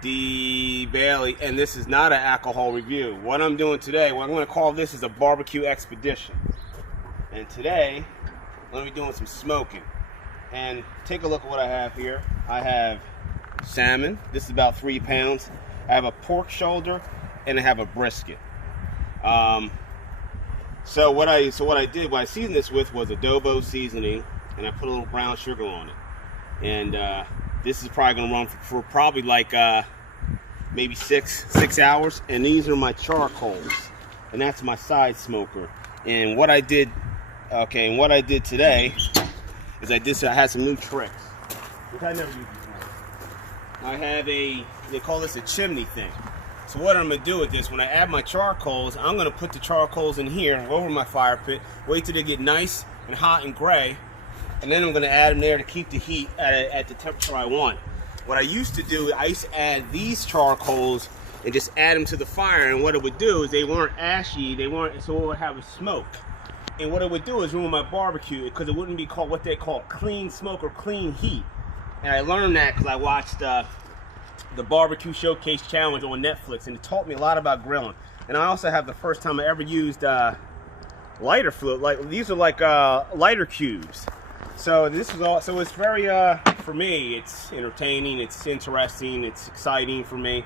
D. Bailey, and this is not an alcohol review. What I'm doing today, what I'm going to call this is a barbecue expedition. And today, I'm going to be doing some smoking. And take a look at what I have here. I have salmon. This is about 3 pounds. I have a pork shoulder, and I have a brisket. So what I seasoned this with was adobo seasoning, and I put a little brown sugar on it. And this is probably going to run for probably like maybe six hours. And these are my charcoals, and that's my side smoker. And what I did, today is I had some new tricks, which I never used before. I have they call this a chimney thing. So what I'm going to do with this, when I add my charcoals, I'm going to put the charcoals in here over my fire pit, wait till they get nice and hot and gray, and then I'm going to add them there to keep the heat at the temperature I want. What I used to do, I used to add these charcoals and just add them to the fire, and what it would do is they weren't ashy, so it would have a smoke. And what it would do is ruin my barbecue, because it wouldn't be called what they call clean smoke or clean heat. And I learned that because I watched the Barbecue Showcase Challenge on Netflix, and it taught me a lot about grilling. And I also have the first time I ever used lighter fluid. Like these are like lighter cubes. So this is all. So it's very for me, it's entertaining, it's interesting, it's exciting for me.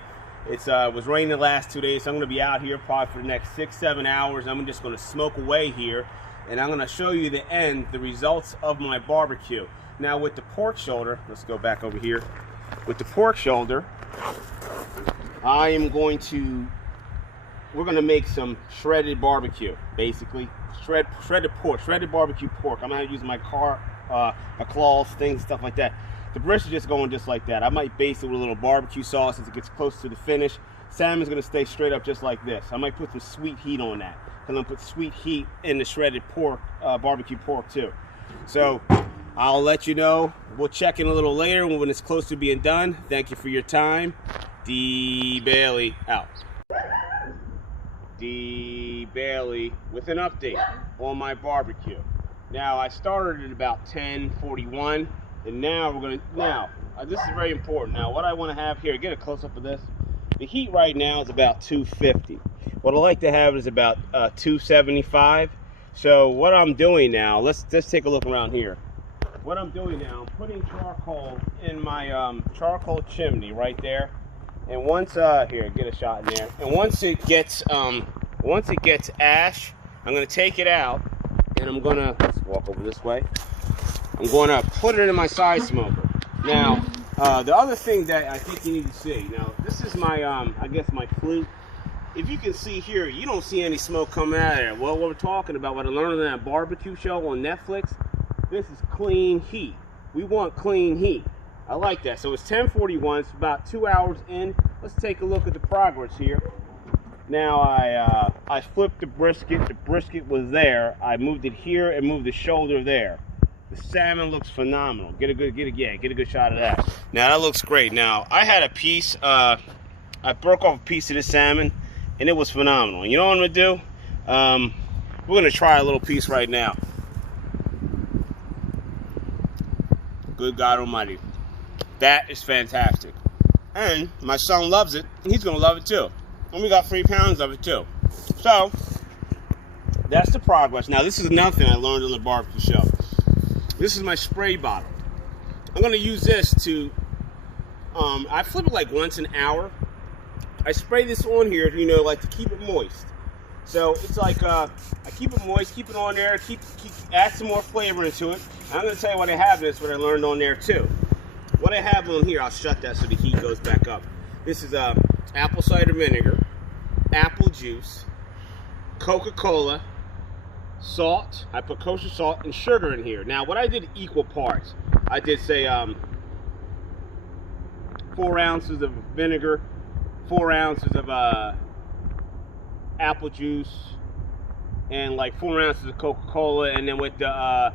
It was raining the last 2 days, so I'm going to be out here probably for the next 6-7 hours. I'm just going to smoke away here, and I'm going to show you the results of my barbecue. Now with the pork shoulder, let's go back over here. With the pork shoulder, we're going to make some shredded barbecue, basically. Shredded barbecue pork. I'm going to use my claws, things, stuff like that. The brisket is just going just like that. I might base it with a little barbecue sauce as it gets close to the finish. Salmon's going to stay straight up just like this. I might put some sweet heat on that. I'm going to put sweet heat in the shredded pork, barbecue pork too. So I'll let you know. We'll check in a little later when it's close to being done. Thank you for your time. D. Bailey out. D. Bailey with an update on my barbecue. Now I started at about 10:41, and now this is very important. Now what I want to have here, get a close up of this. The heat right now is about 250. What I like to have is about 275. So what I'm doing now, let's take a look around here. What I'm doing now, I'm putting charcoal in my charcoal chimney right there. And once here, get a shot in there. And once it gets ash, I'm gonna take it out, and I'm gonna walk over this way. I'm gonna put it in my side smoker. Now, the other thing that I think you need to see. Now, this is my I guess my flute. If you can see here, you don't see any smoke coming out of there. Well, what we're talking about, what I learned on that barbecue show on Netflix. This is clean heat. We want clean heat. I like that. So it's 10:41. It's about 2 hours in. Let's take a look at the progress here. Now I flipped the brisket. The brisket was there. I moved it here and moved the shoulder there. The salmon looks phenomenal. Get a good shot of that. Now that looks great. Now I had a piece. I broke off a piece of the salmon, and it was phenomenal. You know what I'm gonna do? We're gonna try a little piece right now. Good God Almighty. That is fantastic. And my son loves it, and he's going to love it too. And we got 3 pounds of it too. So, that's the progress. Now, this is another thing I learned on the barbecue show. This is my spray bottle. I'm going to use this to, I flip it like once an hour. I spray this on here, like to keep it moist. So it's like I keep it moist, keep it on there, add some more flavor into it. And I'm going to tell you what I have in this, what I learned on there too. What I have on here, I'll shut that so the heat goes back up. This is apple cider vinegar, apple juice, Coca-Cola, salt. I put kosher salt and sugar in here. Now what I did equal parts. I did say 4 ounces of vinegar, 4 ounces of apple juice, and like 4 ounces of Coca-Cola, and then with the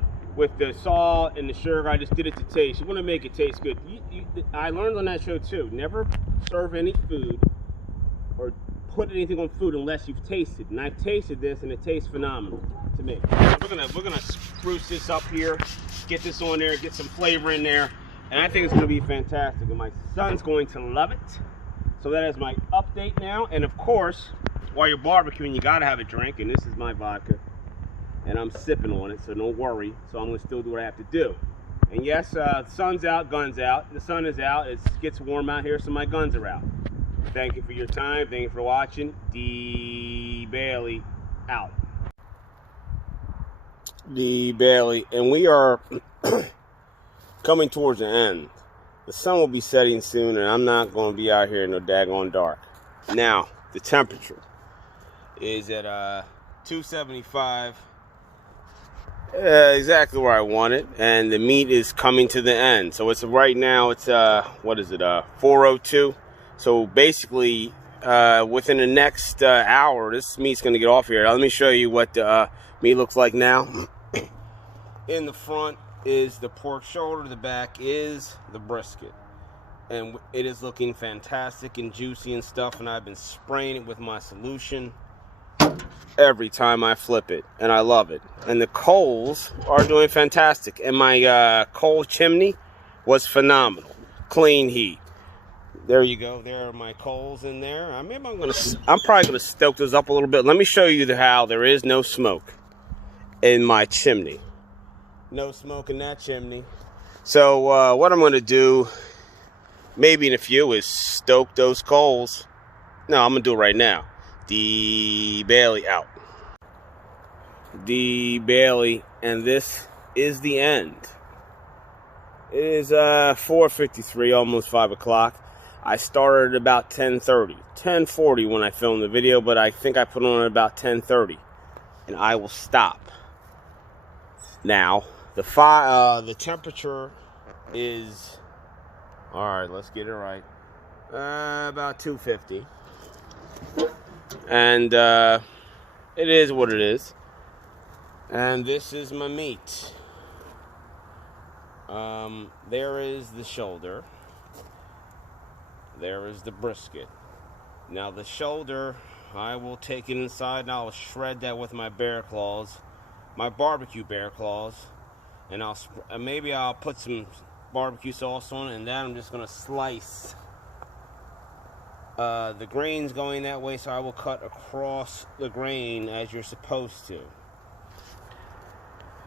salt and the sugar, I just did it to taste. You want to make it taste good. I learned on that show too. Never serve any food or put anything on food unless you've tasted. And I've tasted this, and it tastes phenomenal to me. We're gonna spruce this up here, get this on there, get some flavor in there, and I think it's gonna be fantastic. And my son's going to love it. So that is my update now. And of course, while you're barbecuing, you gotta have a drink. And this is my vodka, and I'm sipping on it, so don't worry. So I'm gonna still do what I have to do. And yes, the sun's out, guns out. The sun is out. It gets warm out here, so my guns are out. Thank you for your time. Thank you for watching. D Bailey out. D Bailey, and we are coming towards the end. The sun will be setting soon, and I'm not going to be out here in no daggone dark. Now, the temperature is at 275. Exactly where I want it, and the meat is coming to the end. So it's right now. It's what is it? 4:02. So basically, within the next hour, this meat's going to get off here. Now, let me show you what the meat looks like now. In the front is the pork shoulder, the back is the brisket, and it is looking fantastic and juicy and stuff, and I've been spraying it with my solution every time I flip it, and I love it. And the coals are doing fantastic, and my coal chimney was phenomenal. Clean heat. There you go. There are my coals in there. I'm probably gonna stoke those up a little bit. Let me show you how there is no smoke in my chimney. No smoke in that chimney. So what I'm going to do, maybe in a few, is stoke those coals. No, I'm going to do it right now. D Bailey out. D Bailey, and this is the end. It is 4:53, almost 5 o'clock. I started about 10:30. 10:40 when I filmed the video, but I think I put on at about 10:30. And I will stop. Now, the temperature is, all right, let's get it right, about 250. And it is what it is. And this is my meat. There is the shoulder. There is the brisket. Now the shoulder, I will take it inside and I'll shred that with my bear claws, my barbecue bear claws, and maybe I'll put some barbecue sauce on it, and then I'm just gonna slice. The grain's going that way, so I will cut across the grain as you're supposed to,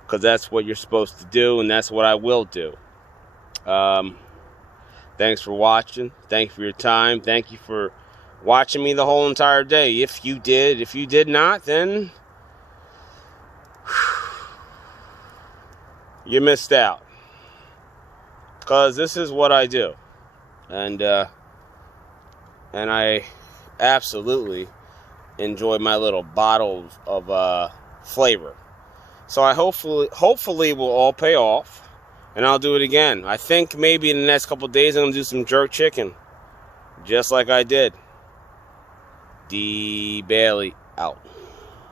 because that's what you're supposed to do, and that's what I will do. Thanks for watching. Thank you for your time. Thank you for watching me the whole entire day. If you did. If you did not, then you missed out, because this is what I do, and I absolutely enjoy my little bottles of flavor. So I hopefully will all pay off, and I'll do it again. I think maybe in the next couple of days I'm gonna do some jerk chicken, just like I did. D Bailey out.